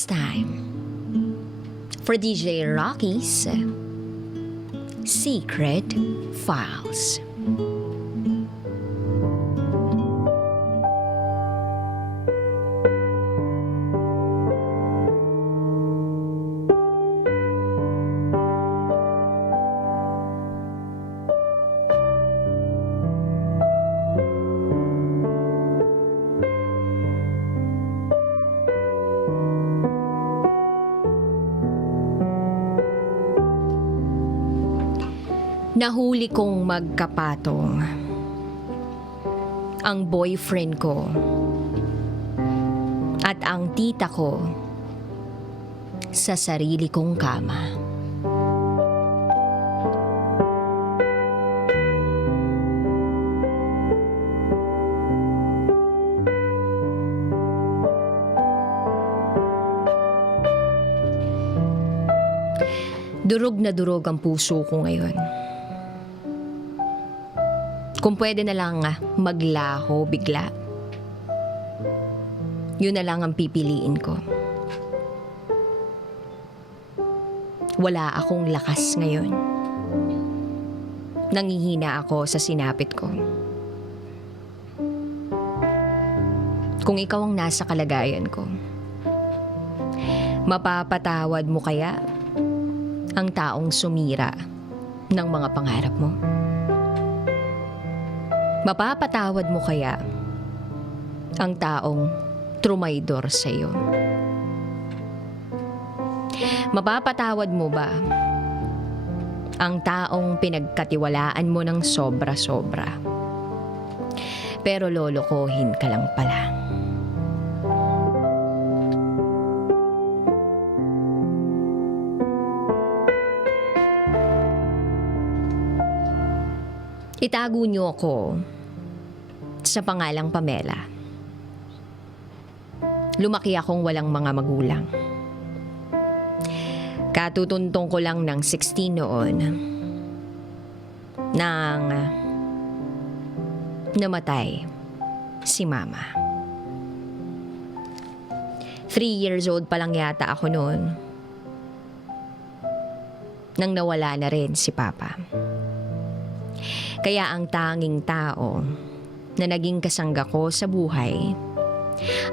It's time for DJ Rocky's Secret Files. Nahuli kong magkapatong ang boyfriend ko at ang tita ko sa sarili kong kama. Durog na durog ang puso ko ngayon. Kung pwede na lang maglaho bigla, yun na lang ang pipiliin ko. Wala akong lakas ngayon. Nangihina ako sa sinapit ko. Kung ikaw ang nasa kalagayan ko, mapapatawad mo kaya ang taong sumira ng mga pangarap mo? Mapapatawad mo kaya ang taong trumaydor sa iyo? Mapapatawad mo ba ang taong pinagkatiwalaan mo ng sobra-sobra, pero lolokohin ka lang pala? Itago niyo ako sa pangalang Pamela. Lumaki akong walang mga magulang. Katutuntong ko lang ng 16 noon nang namatay si mama. 3 years old pa lang yata ako noon nang nawala na rin si papa. Kaya ang tanging tao na naging kasangga ko sa buhay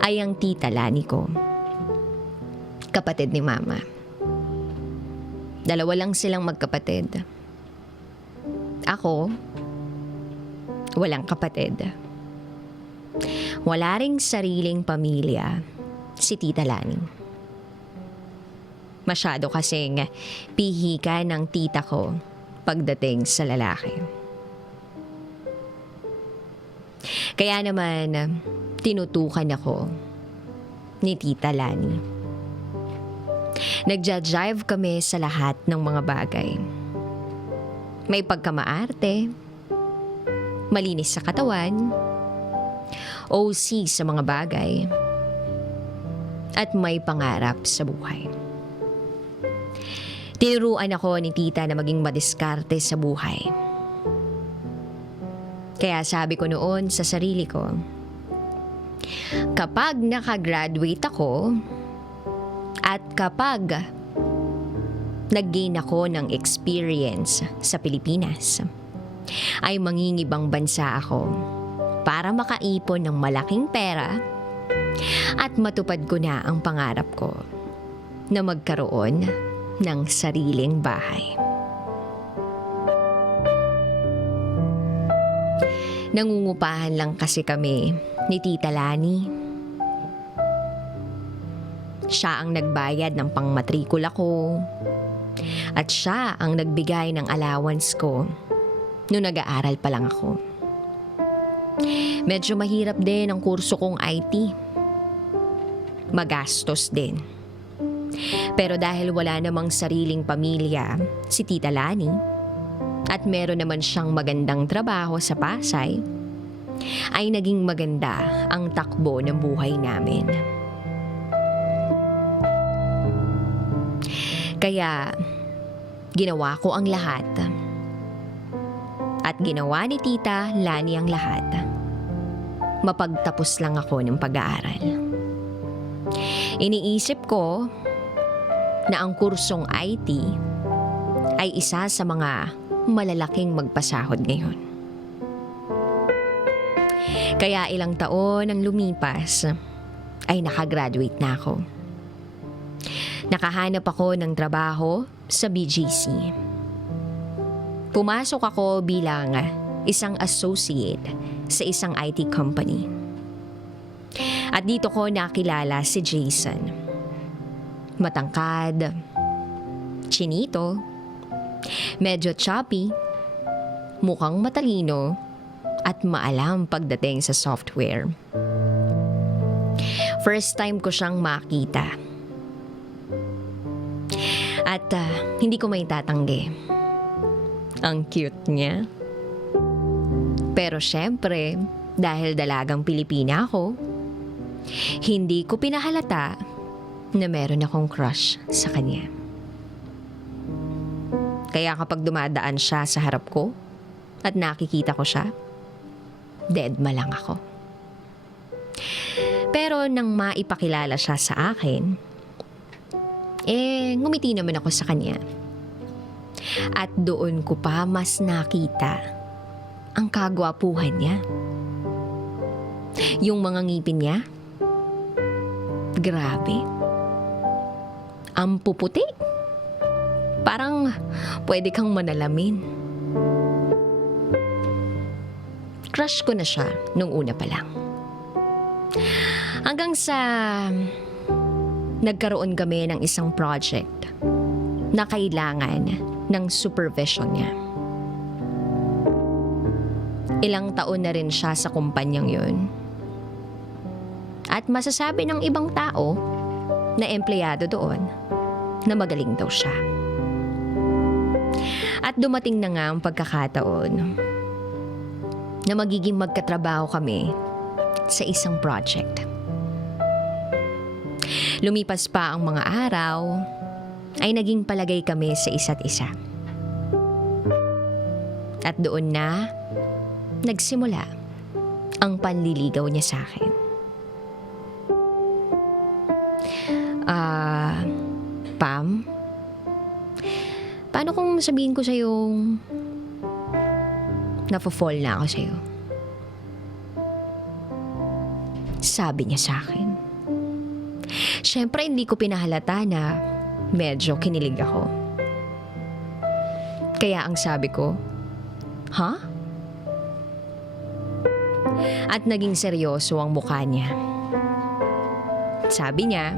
ay ang tita Lani ko, kapatid ni mama. Dalawa lang silang magkapatid. Ako, walang kapatid. Wala ring sariling pamilya si tita Lani. Masyado kasing pihika ng tita ko pagdating sa lalaki. Kaya naman, tinutukan ako ni Tita Lani. Nagja-jive kami sa lahat ng mga bagay. May pagkamaarte, malinis sa katawan, OC sa mga bagay, at may pangarap sa buhay. Tinuruan ako ni Tita na maging madiskarte sa buhay. Kaya sabi ko noon sa sarili ko, kapag nakagraduate ako at kapag nag-gain ako ng experience sa Pilipinas, ay mangingibang bansa ako para makaipon ng malaking pera at matupad ko na ang pangarap ko na magkaroon ng sariling bahay. Nangungupahan lang kasi kami ni Tita Lani. Siya ang nagbayad ng pangmatrikula ko at siya ang nagbigay ng allowance ko noong nag-aaral pa lang ako. Medyo mahirap din ang kurso kong IT. Magastos din. Pero dahil wala namang sariling pamilya si Tita Lani, at meron naman siyang magandang trabaho sa Pasay, ay naging maganda ang takbo ng buhay namin. Kaya ginawa ko ang lahat. At ginawa ni Tita Lani ang lahat. Mapagtapos lang ako ng pag-aaral. Iniisip ko na ang kursong IT ay isa sa mga malalaking magpasahod ngayon. Kaya ilang taon ang lumipas ay nakagraduate na ako. Nakahanap ako ng trabaho sa BGC. Pumasok ako bilang isang associate sa isang IT company. At dito ko nakilala si Jason. Matangkad, chinito, medyo choppy, mukhang matalino, at maalam pagdating sa software. First time ko siyang makita. At hindi ko may tatanggi. Ang cute niya. Pero syempre, dahil dalagang Pilipina ako, hindi ko pinahalata na meron akong crush sa kanya. Kaya kapag dumadaan siya sa harap ko at nakikita ko siya, deadma lang ako. Pero nang maipakilala siya sa akin, ngumiti naman ako sa kanya. At doon ko pa mas nakita ang kagwapuhan niya. Yung mga ngipin niya, grabe. Ang puputi. Parang pwede kang manalamin. Crush ko na siya nung una pa lang. Hanggang sa nagkaroon kami ng isang project na kailangan ng supervision niya. Ilang taon na rin siya sa kumpanyang yun. At masasabi ng ibang tao na empleyado doon na magaling daw siya. At dumating na nga ang pagkakataon na magiging magkatrabaho kami sa isang project. Lumipas pa ang mga araw, ay naging palagay kami sa isa't isa. At doon na nagsimula ang panliligaw niya sa akin. Pam, paano kung sabihin ko sa'yong napafall na ako sa'yo? Sabi niya sa akin. Siyempre hindi ko pinahalata na medyo kinilig ako. Kaya ang sabi ko, ha? At naging seryoso ang mukha niya. Sabi niya,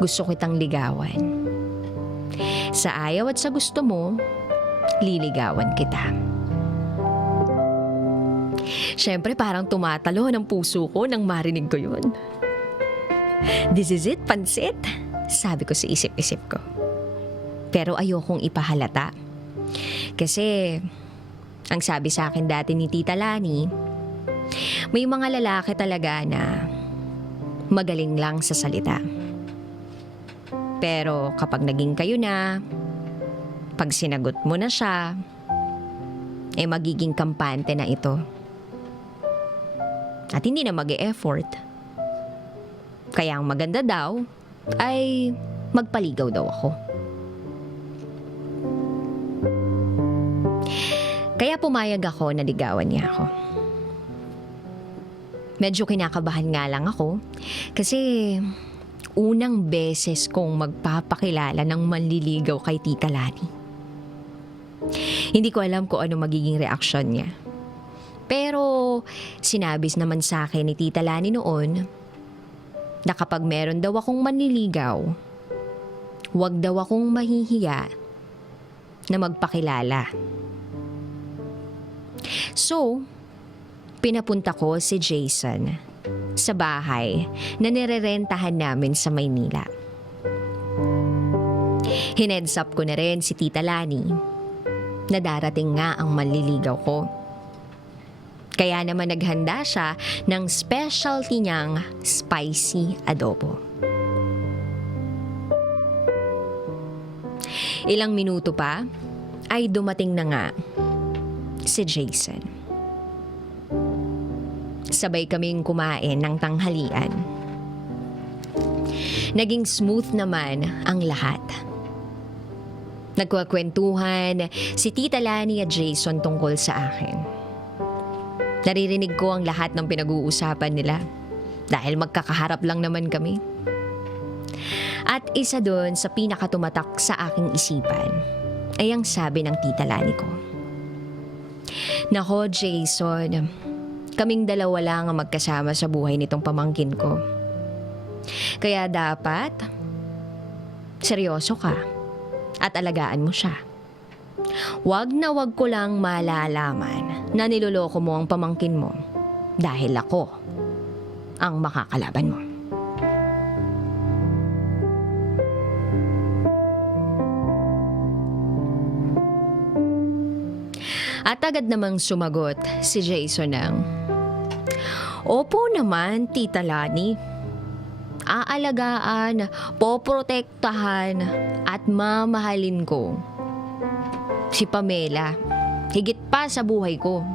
gusto kitang ligawan. Sa ayaw at sa gusto mo, liligawan kita. Siyempre parang tumatalo ng puso ko nang marinig ko yun. This is it, pansit, sabi ko sa isip-isip ko. Pero ayokong ipahalata. Kasi, ang sabi sa akin dati ni Tita Lani, may mga lalaki talaga na magaling lang sa salita. Pero kapag naging kayo na, pag sinagot mo na siya, magiging kampante na ito. At hindi na mag-e-effort. Kaya ang maganda daw ay magpaligaw daw ako. Kaya pumayag ako na ligawan niya ako. Medyo kinakabahan nga lang ako kasi unang beses kong magpapakilala ng manliligaw kay Tita Lani. Hindi ko alam kung ano magiging reaksyon niya. Pero sinabi naman sa akin ni Tita Lani noon na kapag meron daw akong manliligaw, huwag daw akong mahihiya na magpakilala. So, pinapunta ko si Jason sa bahay na nirerentahan namin sa Maynila. Hineads up ko na rin si Tita Lani na darating nga ang manliligaw ko. Kaya naman naghanda siya ng specialty niyang spicy adobo. Ilang minuto pa ay dumating na nga si Jason. Sabay kaming kumain ng tanghalian. Naging smooth naman ang lahat. Nagkwakwentuhan si Tita Lani at Jason tungkol sa akin. Naririnig ko ang lahat ng pinag-uusapan nila dahil magkakaharap lang naman kami. At isa doon sa pinakatumatak sa aking isipan ay ang sabi ng Tita Lani ko. Nako Jason, kaming dalawa lang ang magkasama sa buhay nitong pamangkin ko. Kaya dapat, seryoso ka at alagaan mo siya. Wag na wag ko lang malalaman na niloloko mo ang pamangkin mo dahil ako ang makakalaban mo. At agad namang sumagot si Jason ng, Opo naman, Tita Lani. Aalagaan, poprotektahan at mamahalin ko si Pamela. Higit pa sa buhay ko.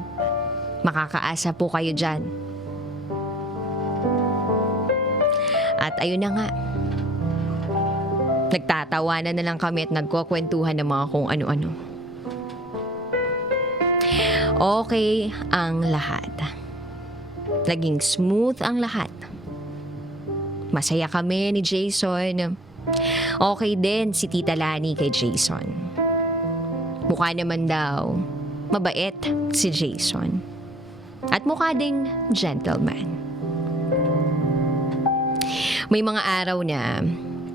Makakaasa po kayo dyan. At ayun na nga. Nagtatawanan na lang kami at nagkukwentuhan ng mga kung ano-ano. Okay ang lahat. Naging smooth ang lahat. Masaya kami ni Jason. Okay din si Tita Lani kay Jason. Mukha naman daw mabait si Jason. At mukha ding gentleman. May mga araw na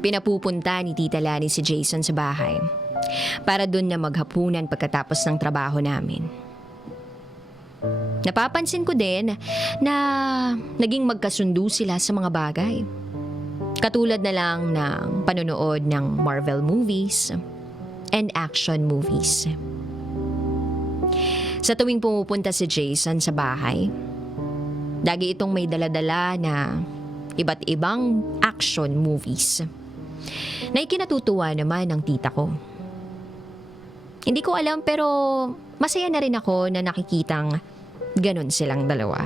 pinapupunta ni Tita Lani si Jason sa bahay para doon na maghapunan pagkatapos ng trabaho namin. Napapansin ko din na naging magkasundo sila sa mga bagay. Katulad na lang ng panonood ng Marvel movies and action movies. Sa tuwing pumupunta si Jason sa bahay, lagi itong may daladala na iba't ibang action movies na ikinatutuwa naman ng tita ko. Hindi ko alam pero masaya na rin ako na nakikitang ganon silang dalawa.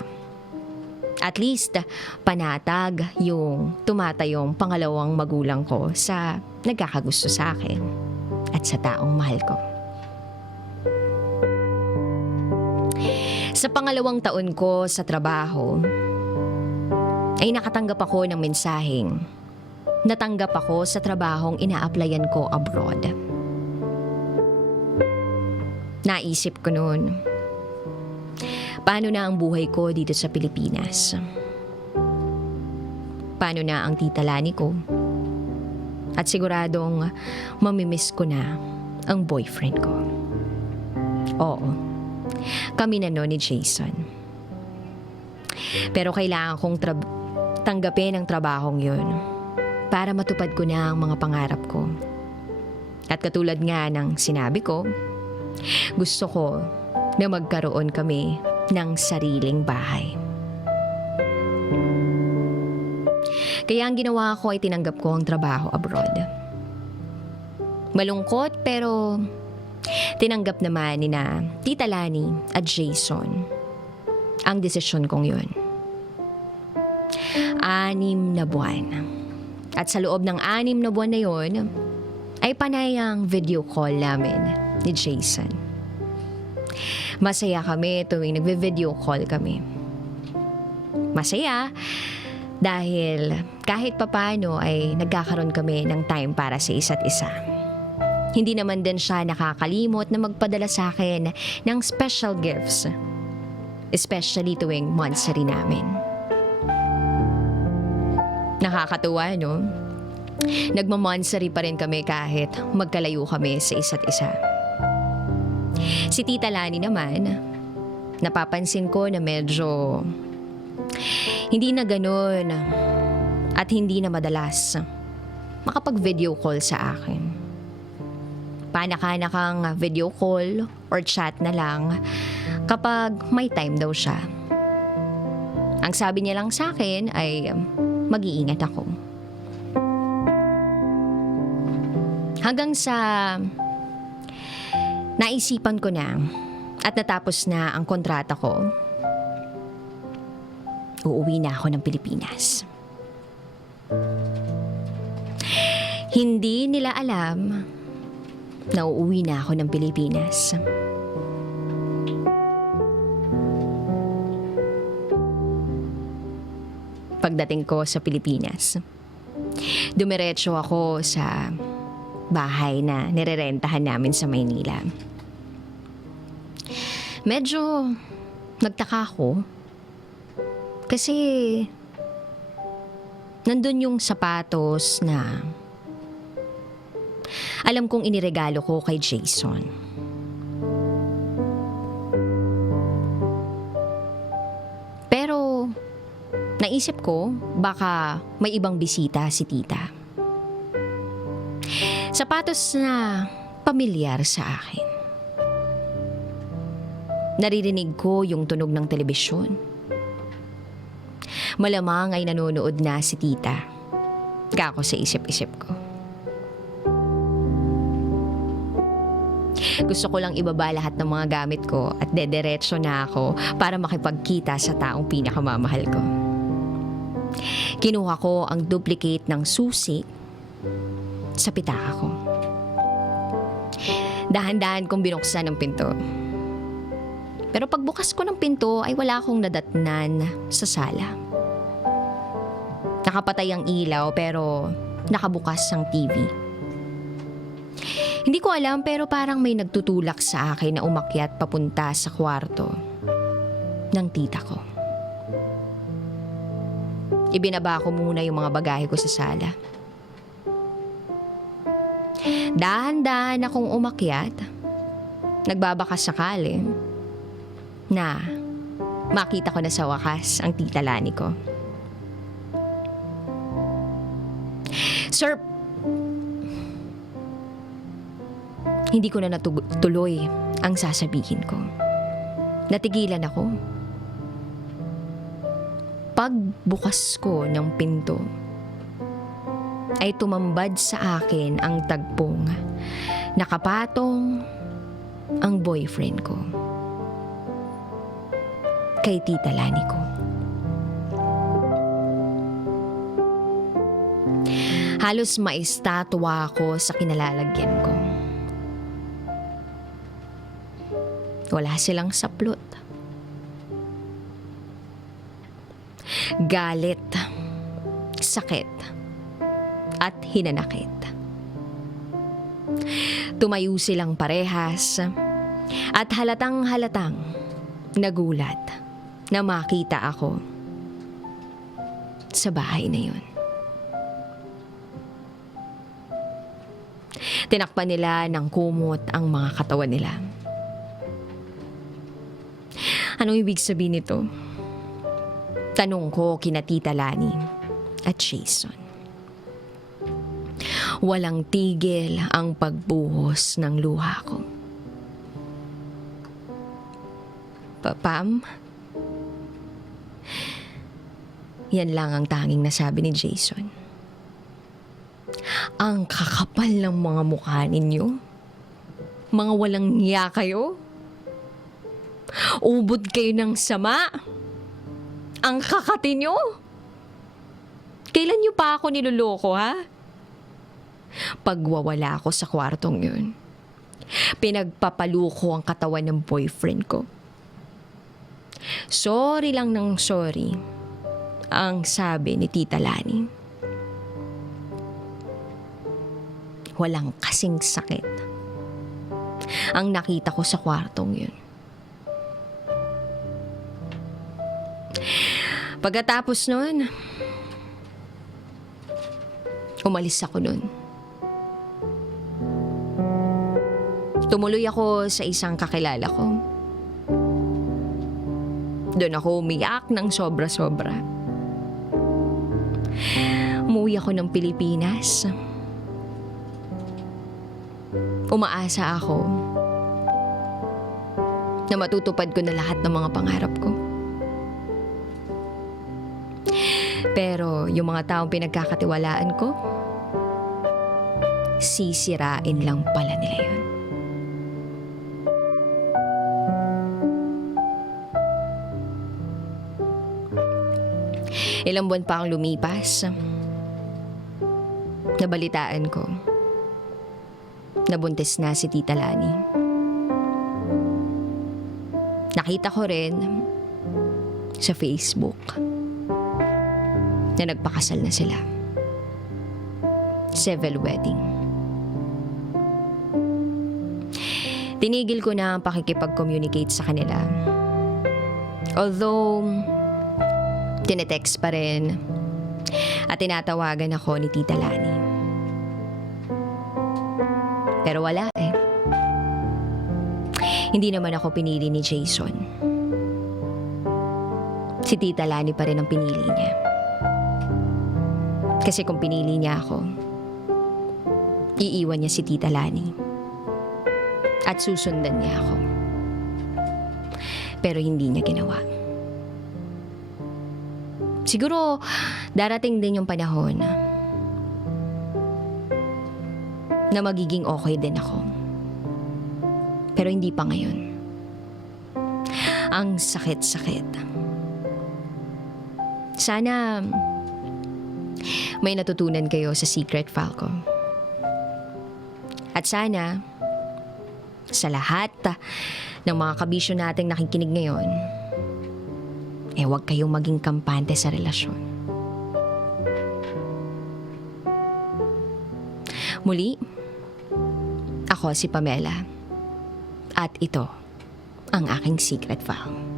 At least, panatag yung tumatayong pangalawang magulang ko sa nagkakagusto sa akin at sa taong mahal ko. Sa pangalawang taon ko sa trabaho, ay nakatanggap ako ng mensaheng natanggap ako sa trabahong ina-applyan ko abroad. Naisip ko noon, paano na ang buhay ko dito sa Pilipinas? Paano na ang Tita Lani ko? At siguradong mamimiss ko na ang boyfriend ko. Oo, kami na noon ni Jason. Pero kailangan kong tanggapin ang trabahong yun para matupad ko na ang mga pangarap ko. At katulad nga ng sinabi ko, gusto ko na magkaroon kami ng sariling bahay. Kaya ang ginawa ko ay tinanggap ko ang trabaho abroad. Malungkot pero tinanggap naman ni na Tita Lani at Jason ang desisyon kong yun. 6 na buwan. At sa loob ng 6 na buwan na yun, ay panay ang video call namin ni Jason. Masaya kami tuwing nagve-video call kami. Masaya dahil kahit papano ay nagkakaroon kami ng time para sa isa't isa. Hindi naman din siya nakakalimot na magpadala sa akin ng special gifts, especially tuwing monthsary namin. Nakakatuwa, no? Nagmamonthsary pa rin kami kahit magkalayo kami sa isa't isa. Si Tita Lani naman, napapansin ko na medyo hindi na ganun at hindi na madalas makapag-video call sa akin. Panak-anakang video call or chat na lang kapag may time daw siya. Ang sabi niya lang sa akin ay mag-iingat ako. Hanggang sa naisipan ko na at natapos na ang kontrata ko, uuwi na ako ng Pilipinas. Hindi nila alam na uuwi na ako ng Pilipinas. Pagdating ko sa Pilipinas, dumiretso ako sa bahay na nirerentahan namin sa Maynila. Medyo nagtaka ako kasi nandun yung sapatos na alam kong iniregalo ko kay Jason. Pero naisip ko baka may ibang bisita si tita. Sapatos na pamilyar sa akin. Naririnig ko yung tunog ng telebisyon. Malamang ay nanonood na si tita. Kako sa isip-isip ko. Gusto ko lang ibaba lahat ng mga gamit ko at dederecho na ako para makipagkita sa taong pinakamamahal ko. Kinuha ko ang duplicate ng susi sa pitaka ko. Dahan-dahan kong binuksan ang pinto. Pero pagbukas ko ng pinto ay wala akong nadatnan sa sala. Nakapatay ang ilaw pero nakabukas ang TV. Hindi ko alam pero parang may nagtutulak sa akin na umakyat papunta sa kwarto ng tita ko. Ibinaba ko muna yung mga bagahe ko sa sala. Dahan-dahan akong umakyat, nagbabakas sakali na makita ko na sa wakas ang tita Lani ko. Sir, hindi ko na natuloy ang sasabihin ko. Natigilan ako. Pagbukas ko ng pinto, ay tumambad sa akin ang tagpong nakapatong ang boyfriend ko kay tita Lani ko. Halos maistatwa ako sa kinalalagyan ko. Wala silang saplot. Galit, sakit, at hinanakit. Tumayo silang parehas at halatang-halatang nagulat na makita ako sa bahay na yun. Tinakpan nila ng kumot ang mga katawan nila. Anong ibig sabihin nito? Tanong ko kina Tita Lani at Jason. Walang tigil ang pagbuhos ng luha ko. Pam? Yan lang ang tanging nasabi ni Jason. Ang kakapal ng mga mukha ninyo. Mga walang niya kayo. Ubod kayo ng sama. Ang kakati nyo. Kailan nyo pa ako niloloko, ha? Pagwawala ako sa kwartong yun, pinagpapaluko ang katawan ng boyfriend ko. Sorry lang ng sorry, ang sabi ni Tita Lani. Walang kasing sakit ang nakita ko sa kwartong yun. Pagkatapos nun, umalis ako nun. Tumuloy ako sa isang kakilala ko. Doon ako umiyak ng sobra-sobra. Umuwi ako ng Pilipinas. Umaasa ako na matutupad ko na lahat ng mga pangarap ko. Pero yung mga taong pinagkakatiwalaan ko, sisirain lang pala nila yun. Ilang buwan pa ang lumipas. nabalitaan ko, nabuntis na si Tita Lani. Nakita ko rin sa Facebook na nagpakasal na sila. Civil wedding. Tinigil ko na ang pakikipag-communicate sa kanila. Although, tinetext pa rin at tinatawagan ako ni Tita Lani. Pero wala eh. Hindi naman ako pinili ni Jason. Si Tita Lani pa rin ang pinili niya. Kasi kung pinili niya ako, iiwan niya si Tita Lani. At susundan niya ako. Pero hindi niya ginawa. Siguro, darating din yung panahon na magiging okay din ako. Pero hindi pa ngayon. Ang sakit-sakit. Sana may natutunan kayo sa secret file ko. At sana, sa lahat ng mga kabisyo nating nakikinig ngayon, huwag kayong maging kampante sa relasyon. Muli, ako si Pamela. At ito ang aking secret file.